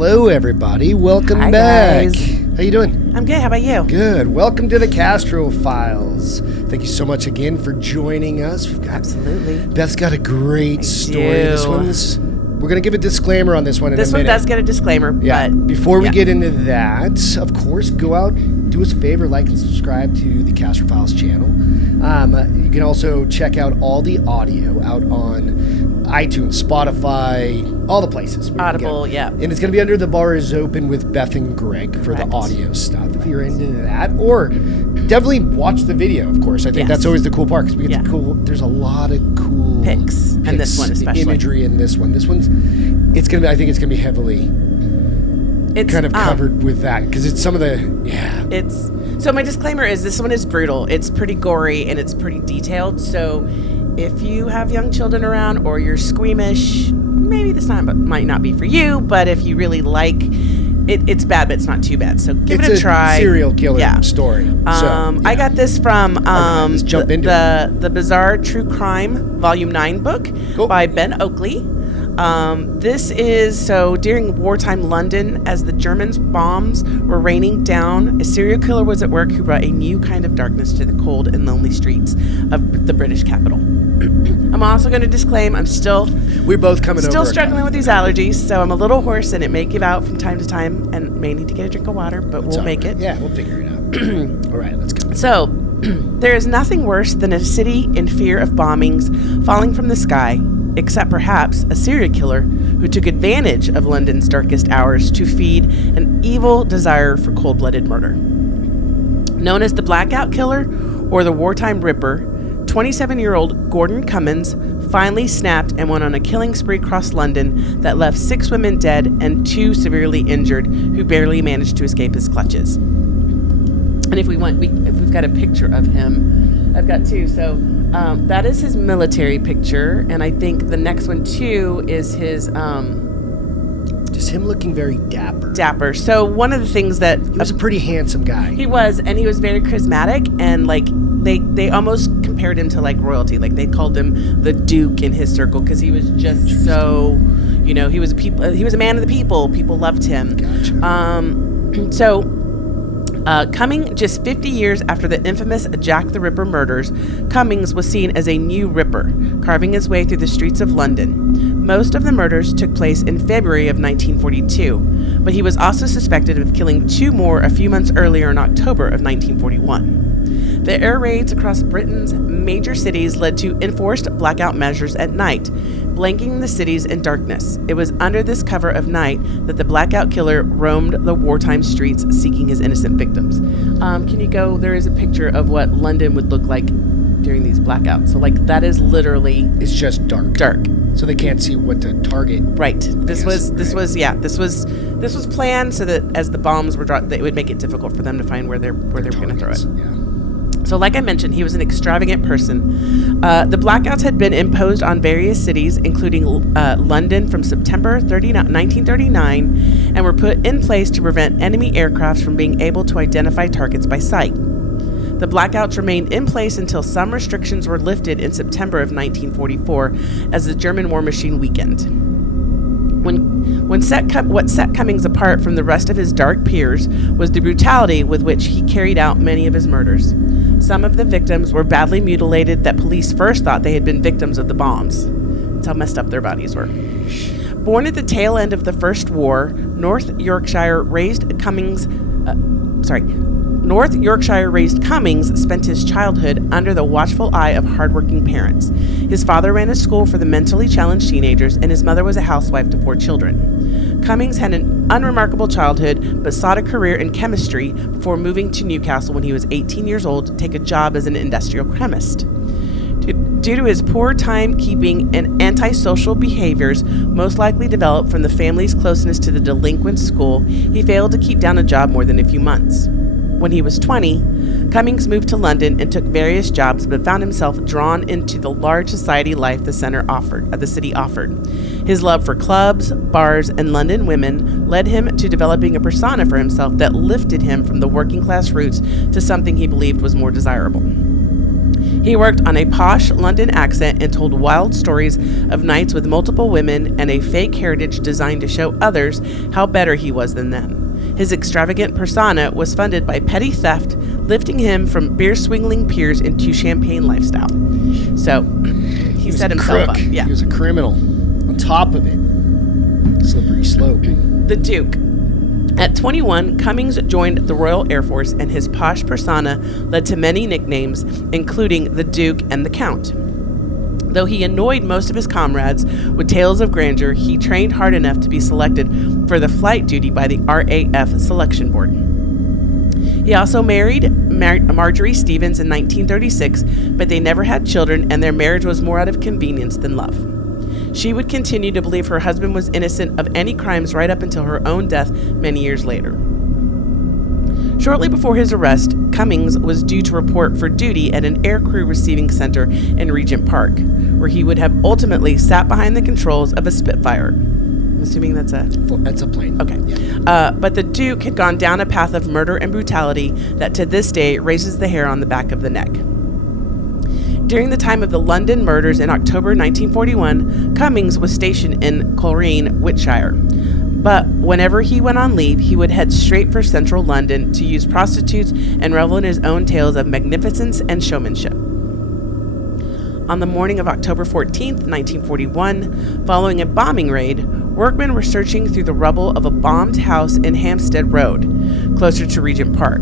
Hello, everybody. Welcome Hi, back. guys. How you doing? I'm good. How about you? Good. Welcome to the Castro Files. Thank you so much again for joining us. Absolutely. Beth's got a great story. do. We're going to give a disclaimer on this one in a minute. This one does get a disclaimer, but... Before we get into that, of course, go out, do us a favor, like and subscribe to the Castro Files channel. You can also check out all the audio out on iTunes, Spotify, all the places. Audible, yeah. And it's going to be under The Bar is Open with Beth and Greg for the audio stuff, if you're into that. Or definitely watch the video, of course. I think that's always the cool part, because we get there's a lot of cool pics, and this one especially. Imagery in this one. This one's, I think it's going to be heavily kind of covered with that, because it's some of the, So my disclaimer is this one is brutal. It's pretty gory, and it's pretty detailed, so if you have young children around or you're squeamish, maybe this might not be for you, but if you really like it's bad, but it's not too bad. So give it a try. It's a serial killer story. I got this from the Bizarre True Crime Volume 9 book by Ben Oakley. This is during wartime London, as the Germans' bombs were raining down, a serial killer was at work who brought a new kind of darkness to the cold and lonely streets of the British capital. I'm also going to disclaim we're both struggling with these allergies, so I'm a little hoarse and it may give out from time to time and may need to get a drink of water, but we'll make it. Yeah, we'll figure it out. All right, let's go. So, there is nothing worse than a city in fear of bombings falling from the sky, except perhaps a serial killer who took advantage of London's darkest hours to feed an evil desire for cold-blooded murder. Known as the Blackout Killer or the Wartime Ripper, 27-year-old Gordon Cummins finally snapped and went on a killing spree across London that left 6 women dead and 2 severely injured who barely managed to escape his clutches. And if we've got a picture of him, I've got 2. So that is his military picture, and I think the next one too is his just him looking very dapper. Dapper. So one of the things that he was a pretty handsome guy. He was, and he was very charismatic, and like they almost compared him to like royalty. Like they called him the Duke in his circle because he was just so, he was a man of the people. People loved him. Gotcha. Coming just 50 years after the infamous Jack the Ripper murders, Cummings was seen as a new Ripper, carving his way through the streets of London. Most of the murders took place in February of 1942, but he was also suspected of killing 2 more a few months earlier in October of 1941. The air raids across Britain's major cities led to enforced blackout measures at night, blanketing the cities in darkness. It was under this cover of night that the Blackout Killer roamed the wartime streets seeking his innocent victims. Can you go? There is a picture of what London would look like during these blackouts. So, that is literally... It's just dark. Dark. So they can't see what to target. Right. This was planned so that as the bombs were dropped, it would make it difficult for them to find where they were going to throw it. Yeah. So like I mentioned, he was an extravagant person. The blackouts had been imposed on various cities, including London from September 1939, and were put in place to prevent enemy aircraft from being able to identify targets by sight. The blackouts remained in place until some restrictions were lifted in September of 1944 as the German war machine weakened. What set Cummings apart from the rest of his dark peers was the brutality with which he carried out many of his murders. Some of the victims were badly mutilated that police first thought they had been victims of the bombs. That's how messed up their bodies were. Born at the tail end of the First War, North Yorkshire raised Cummings spent his childhood under the watchful eye of hardworking parents. His father ran a school for the mentally challenged teenagers, and his mother was a housewife to 4 children. Cummings had an unremarkable childhood, but sought a career in chemistry before moving to Newcastle when he was 18 years old to take a job as an industrial chemist. Due to his poor timekeeping and antisocial behaviors, most likely developed from the family's closeness to the delinquent school, he failed to keep down a job more than a few months. When he was 20, Cummings moved to London and took various jobs, but found himself drawn into the large society life the city offered. His love for clubs, bars, and London women led him to developing a persona for himself that lifted him from the working class roots to something he believed was more desirable. He worked on a posh London accent and told wild stories of nights with multiple women and a fake heritage designed to show others how better he was than them. His extravagant persona was funded by petty theft, lifting him from beer-swinging peers into champagne lifestyle. So, he set himself up. Yeah. He was a criminal. On top of it, slippery slope. The Duke. At 21, Cummings joined the Royal Air Force, and his posh persona led to many nicknames, including the Duke and the Count. Though he annoyed most of his comrades with tales of grandeur, he trained hard enough to be selected for the flight duty by the RAF Selection Board. He also married Marjorie Stevens in 1936, but they never had children, and their marriage was more out of convenience than love. She would continue to believe her husband was innocent of any crimes right up until her own death many years later. Shortly before his arrest, Cummings was due to report for duty at an aircrew receiving center in Regent Park, where he would have ultimately sat behind the controls of a Spitfire. I'm assuming that's a plane. Okay. Yeah. But the Duke had gone down a path of murder and brutality that to this day raises the hair on the back of the neck. During the time of the London murders in October 1941, Cummings was stationed in Coleraine, Wiltshire. But whenever he went on leave, he would head straight for central London to use prostitutes and revel in his own tales of magnificence and showmanship. On the morning of October 14th, 1941, following a bombing raid, workmen were searching through the rubble of a bombed house in Hampstead Road, closer to Regent Park,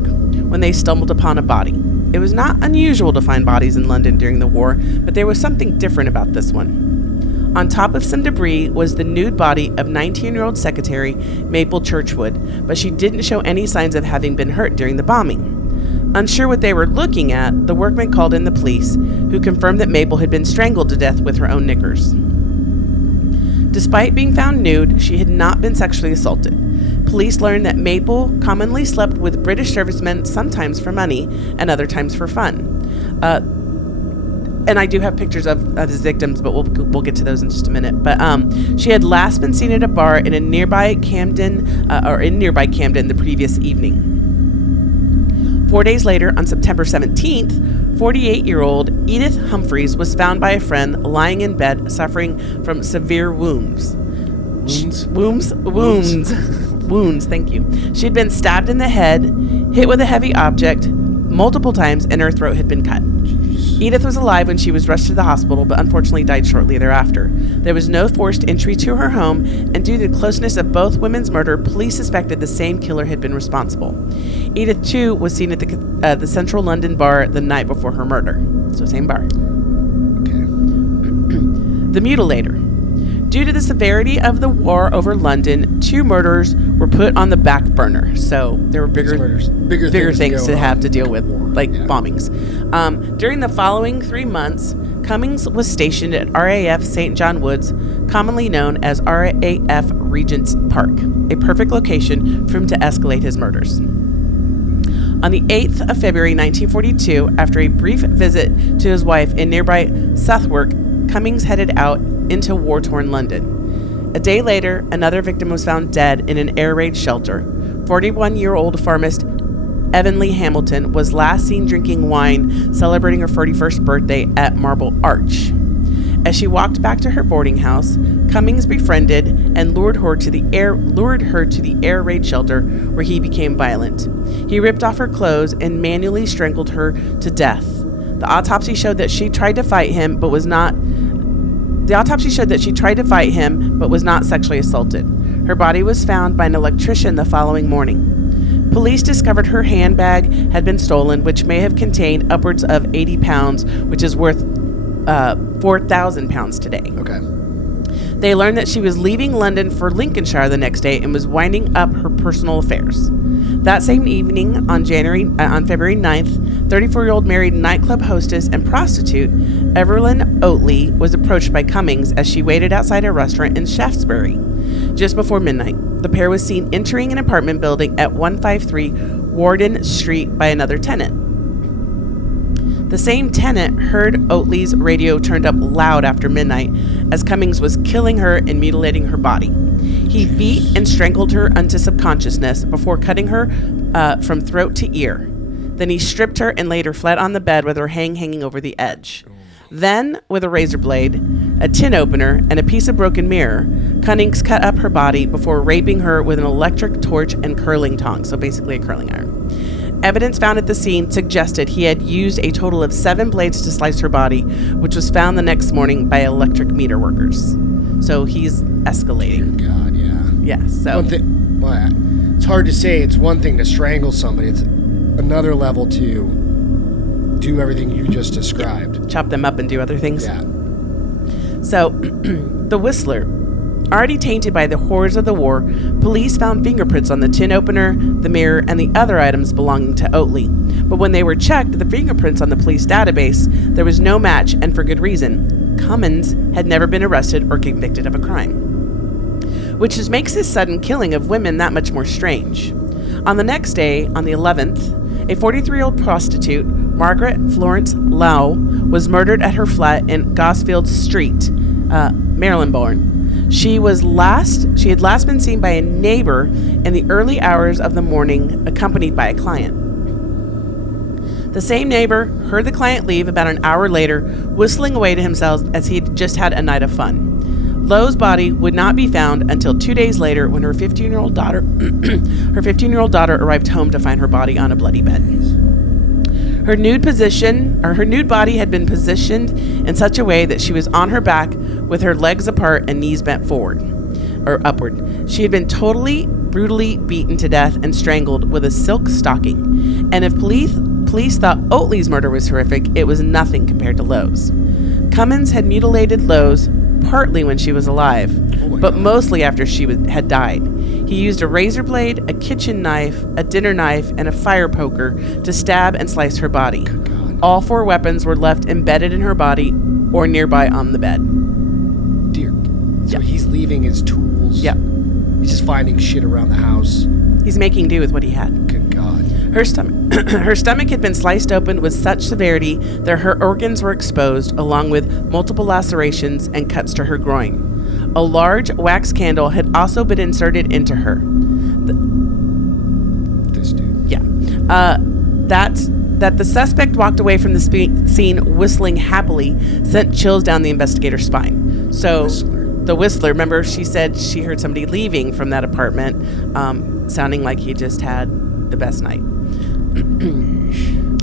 when they stumbled upon a body. It was not unusual to find bodies in London during the war, but there was something different about this one. On top of some debris was the nude body of 19-year-old secretary Maple Churchwood, but she didn't show any signs of having been hurt during the bombing. Unsure what they were looking at, the workmen called in the police, who confirmed that Maple had been strangled to death with her own knickers. Despite being found nude, she had not been sexually assaulted. Police learned that Maple commonly slept with British servicemen, sometimes for money and other times for fun. And I do have pictures of his victims, but we'll get to those in just a minute. But she had last been seen at a bar in nearby Camden the previous evening. 4 days later, on September 17th, 48-year-old Edith Humphreys was found by a friend lying in bed suffering from severe wounds. Wounds, thank you. She had been stabbed in the head, hit with a heavy object multiple times, and her throat had been cut. Edith was alive when she was rushed to the hospital, but unfortunately died shortly thereafter. There was no forced entry to her home, and due to the closeness of both women's murder, police suspected the same killer had been responsible. Edith, too, was seen at the Central London bar the night before her murder. So same bar. Okay. The Mutilator. Due to the severity of the war over London, 2 murders were put on the back burner. So there were bigger things to have to deal with, like bombings. During the following 3 months, Cummings was stationed at RAF St. John Woods, commonly known as RAF Regent's Park, a perfect location for him to escalate his murders. On the 8th of February 1942, after a brief visit to his wife in nearby Southwark, Cummings headed out into war-torn London. A day later, another victim was found dead in an air raid shelter. 41-year-old pharmacist Evanlee Hamilton was last seen drinking wine, celebrating her 41st birthday at Marble Arch. As she walked back to her boarding house, Cummings befriended and lured her to the air raid shelter, where he became violent. He ripped off her clothes and manually strangled her to death. The autopsy showed that she tried to fight him, but was not sexually assaulted. Her body was found by an electrician the following morning. Police discovered her handbag had been stolen, which may have contained upwards of 80 pounds, which is worth 4,000 pounds today. Okay. They learned that she was leaving London for Lincolnshire the next day and was winding up her personal affairs. That same evening, on February 9th, 34-year-old married nightclub hostess and prostitute Evelyn Oatley was approached by Cummings as she waited outside a restaurant in Shaftesbury. Just before midnight, the pair was seen entering an apartment building at 153 Warden Street by another tenant. The same tenant heard Oatley's radio turned up loud after midnight as Cummings was killing her and mutilating her body. He beat and strangled her unto subconsciousness before cutting her from throat to ear. Then he stripped her and later fled on the bed with her hanging over the edge. Then, with a razor blade, a tin opener, and a piece of broken mirror, Cummings cut up her body before raping her with an electric torch and curling tongs, so basically a curling iron. Evidence found at the scene suggested he had used a total of 7 blades to slice her body, which was found the next morning by electric meter workers. So he's escalating. Dear God, yeah. Yeah, so... It's hard to say. It's one thing to strangle somebody. It's another level to do everything you just described. Chop them up and do other things. Yeah. So, the Whistler. Already tainted by the horrors of the war, police found fingerprints on the tin opener, the mirror, and the other items belonging to Oatley. But when they were checked, the fingerprints on the police database, there was no match, and for good reason. Cummins had never been arrested or convicted of a crime. Which just makes his sudden killing of women that much more strange. On the next day, on the 11th, a 43-year-old prostitute, Margaret Florence Lau, was murdered at her flat in Gosfield Street, Maryland-born. She had last been seen by a neighbor in the early hours of the morning, accompanied by a client. The same neighbor heard the client leave about an hour later, whistling away to himself as he had just had a night of fun. Lau's body would not be found until 2 days later, when her 15-year-old daughter, arrived home to find her body on a bloody bed. Her nude body had been positioned in such a way that she was on her back with her legs apart and knees bent forward or upward. She had been totally, brutally beaten to death and strangled with a silk stocking. And if police thought Oatley's murder was horrific, it was nothing compared to Lau's. Cummins had mutilated Lau's partly when she was alive, but mostly after she had died. He used a razor blade, a kitchen knife, a dinner knife, and a fire poker to stab and slice her body. All 4 weapons were left embedded in her body or nearby on the bed. Dear. So he's leaving his tools. Yeah. He's just finding shit around the house. He's making do with what he had. Good God. Her stomach had been sliced open with such severity that her organs were exposed, along with multiple lacerations and cuts to her groin. A large wax candle had also been inserted into her. This dude. Yeah. That the suspect walked away from the scene whistling happily sent chills down the investigator's spine. So the Whistler, remember she said she heard somebody leaving from that apartment, sounding like he just had the best night.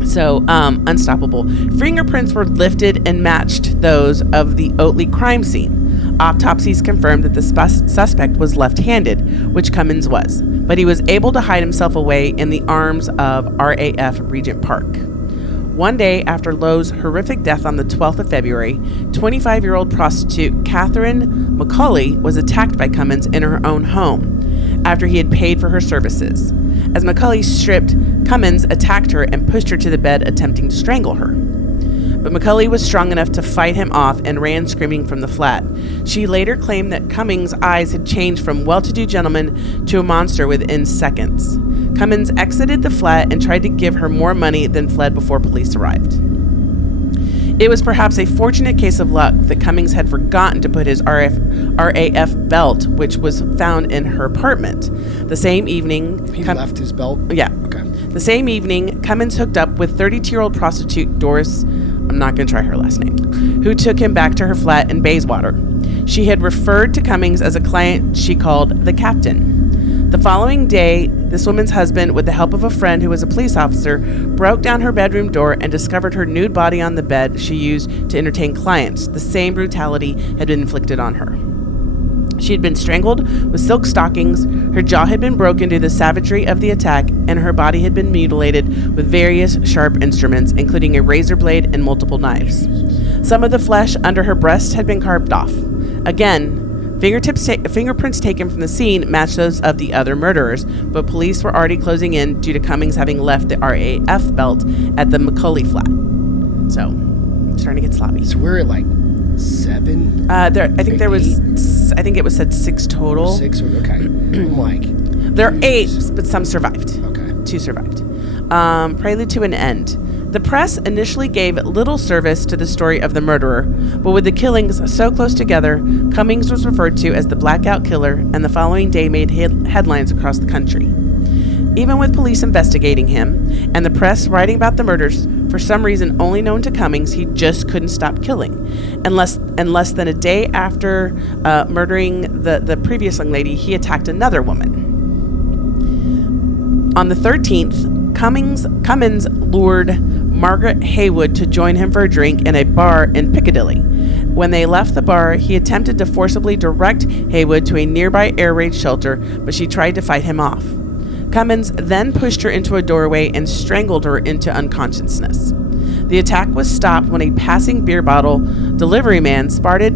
So, unstoppable. Fingerprints were lifted and matched those of the Oatley crime scene. Autopsies confirmed that the suspect was left-handed, which Cummins was, but he was able to hide himself away in the arms of RAF Regent Park. One day after Lau's horrific death on the 12th of February, 25-year-old prostitute Catherine McCauley was attacked by Cummins in her own home after he had paid for her services. As McCauley stripped, Cummins attacked her and pushed her to the bed, attempting to strangle her. But McCauley was strong enough to fight him off and ran screaming from the flat. She later claimed that Cummins' eyes had changed from well-to-do gentleman to a monster within seconds. Cummins exited the flat and tried to give her more money, then fled before police arrived. It was perhaps a fortunate case of luck that Cummins had forgotten to put his RAF belt, which was found in her apartment. The same evening... He left his belt? Yeah. Okay. The same evening, Cummins hooked up with 32-year-old prostitute Doris, I'm not going to try her last name, who took him back to her flat in Bayswater. She had referred to Cummins as a client she called the Captain. The following day, this woman's husband, with the help of a friend who was a police officer, broke down her bedroom door and discovered her nude body on the bed she used to entertain clients. The same brutality had been inflicted on her. She had been strangled with silk stockings, her jaw had been broken due to the savagery of the attack, and her body had been mutilated with various sharp instruments, including a razor blade and multiple knives. Some of the flesh under her breast had been carved off. Again, fingerprints taken from the scene matched those of the other murderers, but police were already closing in due to Cummins having left the RAF belt at the McCauley flat. So, it's starting to get sloppy. So we're at like 7? I think it was said 6 total. 6? Okay. I'm like... There are 8, but some survived. Okay. 2 survived. Prelude to an end. The press initially gave little service to the story of the murderer, but with the killings so close together, Cummins was referred to as the Blackout Killer, and the following day made headlines across the country. Even with police investigating him and the press writing about the murders, for some reason only known to Cummings, he just couldn't stop killing. And less than a day after murdering the previous young lady, he attacked another woman. On the 13th, Cummins lured Margaret Haywood to join him for a drink in a bar in Piccadilly. When they left the bar, he attempted to forcibly direct Haywood to a nearby air raid shelter, but she tried to fight him off. Cummins then pushed her into a doorway and strangled her into unconsciousness. The attack was stopped when a passing beer bottle delivery man spotted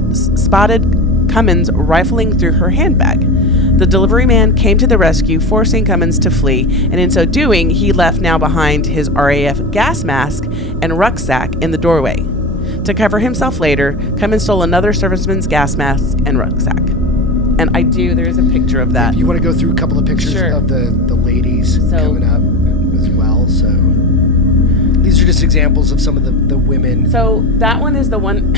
Cummins rifling through her handbag. The delivery man came to the rescue, forcing Cummins to flee, and in so doing, he left now behind his RAF gas mask and rucksack in the doorway. To cover himself later, Cummins stole another serviceman's gas mask and rucksack. And there is a picture of that. If you want to go through a couple of pictures of the ladies coming up as well. So these are just examples of some of the women. So that one is the one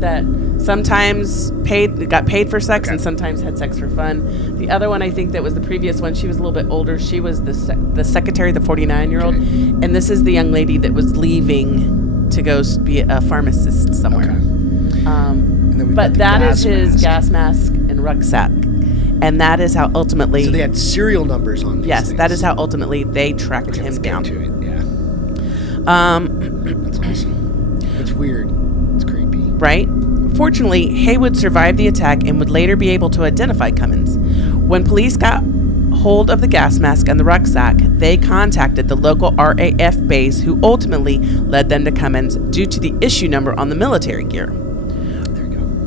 that sometimes got paid for sex and sometimes had sex for fun. The other one, I think that was the previous one. She was a little bit older. She was the secretary, the 49-year-old. Okay. And this is the young lady that was leaving to go be a pharmacist somewhere. Okay. But that is his gas mask and rucksack. And that is how ultimately... So they had serial numbers on these things. That is how ultimately they tracked him down. To it, yeah. That's awesome. It's weird. It's creepy. Right? Fortunately, Haywood survived the attack and would later be able to identify Cummins. When police got hold of the gas mask and the rucksack, they contacted the local RAF base, who ultimately led them to Cummins due to the issue number on the military gear.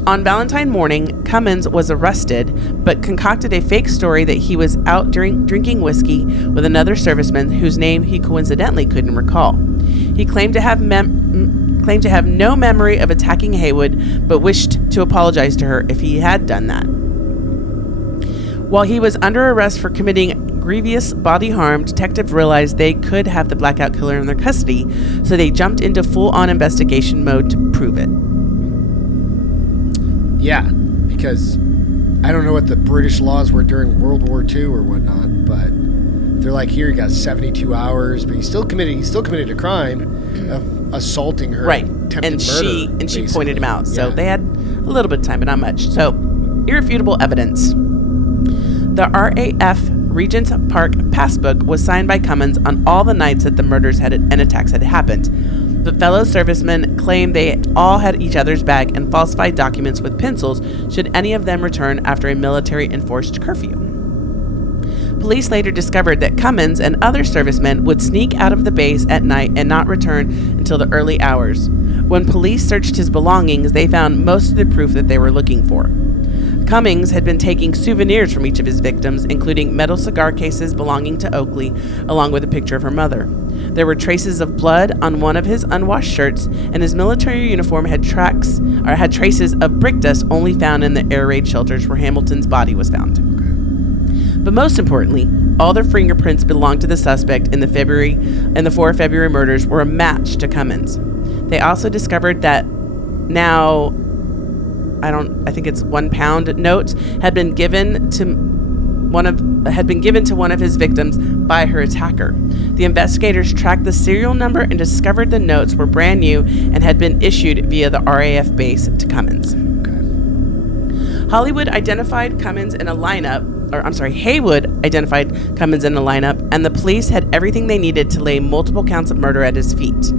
On Valentine morning, Cummins was arrested, but concocted a fake story that he was out drinking whiskey with another serviceman whose name he coincidentally couldn't recall. He claimed to have no memory of attacking Haywood, but wished to apologize to her if he had done that. While he was under arrest for committing grievous bodily harm, detectives realized they could have the Blackout Killer in their custody, so they jumped into full-on investigation mode to prove it. Yeah, because I don't know what the British laws were during World War II or whatnot, but they're like, here, you got 72 hours, but he still committed a crime of assaulting her, right? Attempted murder, and she pointed him out. So they had a little bit of time, but not much. So irrefutable evidence. The RAF Regent's Park passbook was signed by Cummins on all the nights that the murders and attacks had happened. But fellow servicemen claimed they all had each other's back and falsified documents with pencils should any of them return after a military-enforced curfew. Police later discovered that Cummins and other servicemen would sneak out of the base at night and not return until the early hours. When police searched his belongings, they found most of the proof that they were looking for. Cummings had been taking souvenirs from each of his victims, including metal cigar cases belonging to Oakley, along with a picture of her mother. There were traces of blood on one of his unwashed shirts, and his military uniform had traces of brick dust only found in the air raid shelters where Hamilton's body was found. Okay. But most importantly, all the fingerprints belonged to the suspect in the 4 February murders were a match to Cummins. They also discovered that I think it's £1 notes had been given to one of his victims by her attacker. The investigators tracked the serial number and discovered the notes were brand new and had been issued via the RAF base to Cummins. Okay. Haywood identified Cummins in a lineup, and the police had everything they needed to lay multiple counts of murder at his feet.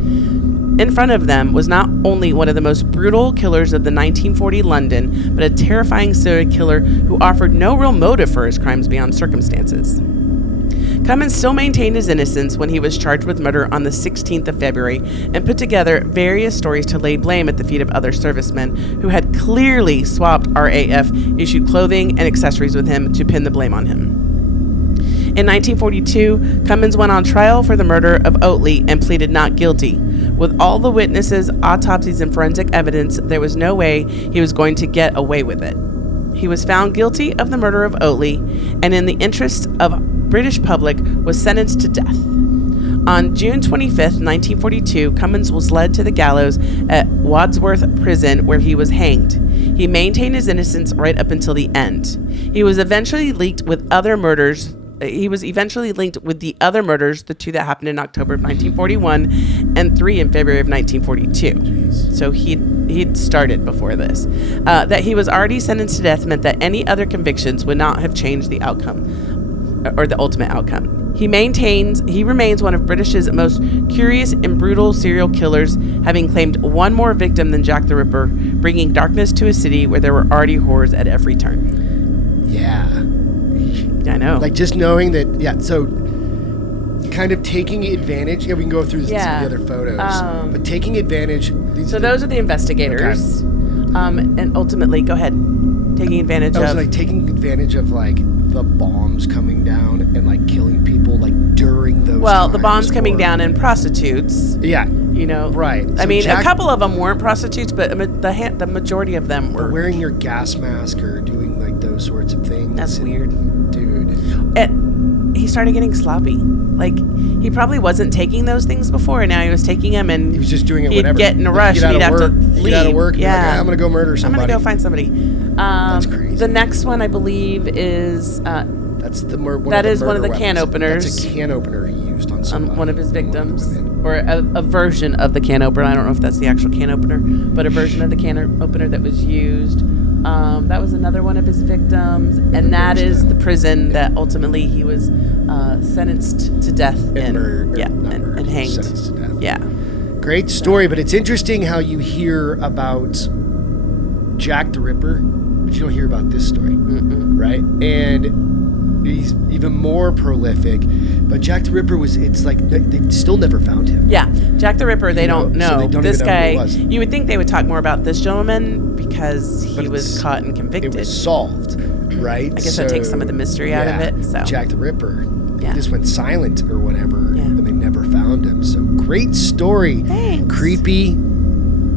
In front of them was not only one of the most brutal killers of the 1940 London, but a terrifying serial killer who offered no real motive for his crimes beyond circumstances. Cummins still maintained his innocence when he was charged with murder on the 16th of February and put together various stories to lay blame at the feet of other servicemen who had clearly swapped RAF-issued clothing and accessories with him to pin the blame on him. In 1942, Cummins went on trial for the murder of Oatley and pleaded not guilty. With all the witnesses, autopsies, and forensic evidence, there was no way he was going to get away with it. He was found guilty of the murder of Oatley, and in the interest of British public, was sentenced to death. On June 25th, 1942, Cummins was led to the gallows at Wadsworth Prison, where he was hanged. He maintained his innocence right up until the end. He was eventually linked with other murders he was eventually linked with the other murders, the 2 that happened in October of 1941 and 3 in February of 1942. Jeez. So he'd started before this. That he was already sentenced to death meant that any other convictions would not have changed the outcome, or the ultimate outcome. He remains one of British's most curious and brutal serial killers, having claimed one more victim than Jack the Ripper, bringing darkness to a city where there were already horrors at every turn. Yeah. I know. Like, just knowing that, yeah, so kind of taking advantage. Yeah, we can go through some of the other photos. But taking advantage. So those are the investigators. Okay. And ultimately, go ahead. Taking advantage of. Like taking advantage of like the bombs coming down and like killing people like during those. Well, the bombs coming down and prostitutes. Yeah. You know. Right. I mean, a couple of them weren't prostitutes, but the majority of them were. Wearing your gas mask or doing like those sorts of things. That's weird. Dude. He started getting sloppy. Like, he probably wasn't taking those things before, and now he was taking them, and he was just doing it he'd whenever. get in a rush, and he'd have to leave. Get out of work, yeah. Like, I'm going to go murder somebody. I'm going to go find somebody. That's crazy. The next one, I believe, is... That's one of the can openers. That's a can opener he used on somebody. On one of his victims. Or a version of the can opener. I don't know if that's the actual can opener, but a version of the can opener that was used. That was another one of his victims, and that is the prison that ultimately he was sentenced to death and hanged. Sentenced to death. Yeah. Great story, but it's interesting how you hear about Jack the Ripper, but you don't hear about this story, right? And he's even more prolific, but Jack the Ripper it's like they've still never found him. Yeah, Jack the Ripper, they don't know. So they don't this even know guy, who it was. You would think they would talk more about this gentleman because he was caught and convicted. It was solved, right? I guess that takes some of the mystery out of it. So Jack the Ripper, he just went silent or whatever, and they never found him. So great story. Thanks. Creepy,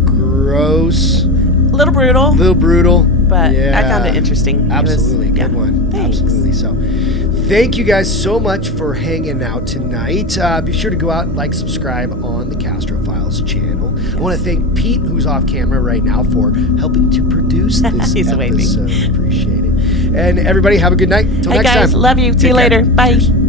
gross, a little brutal, but I found it interesting. Absolutely, good one. Thanks. Absolutely. So, thank you guys so much for hanging out tonight. Be sure to go out and like, subscribe on the Castro Files channel. Yes. I want to thank Pete, who's off camera right now, for helping to produce this He's episode. waving. Appreciate it. And everybody, have a good night. Till next time. Hey guys, love you. See you later. Bye. Cheers.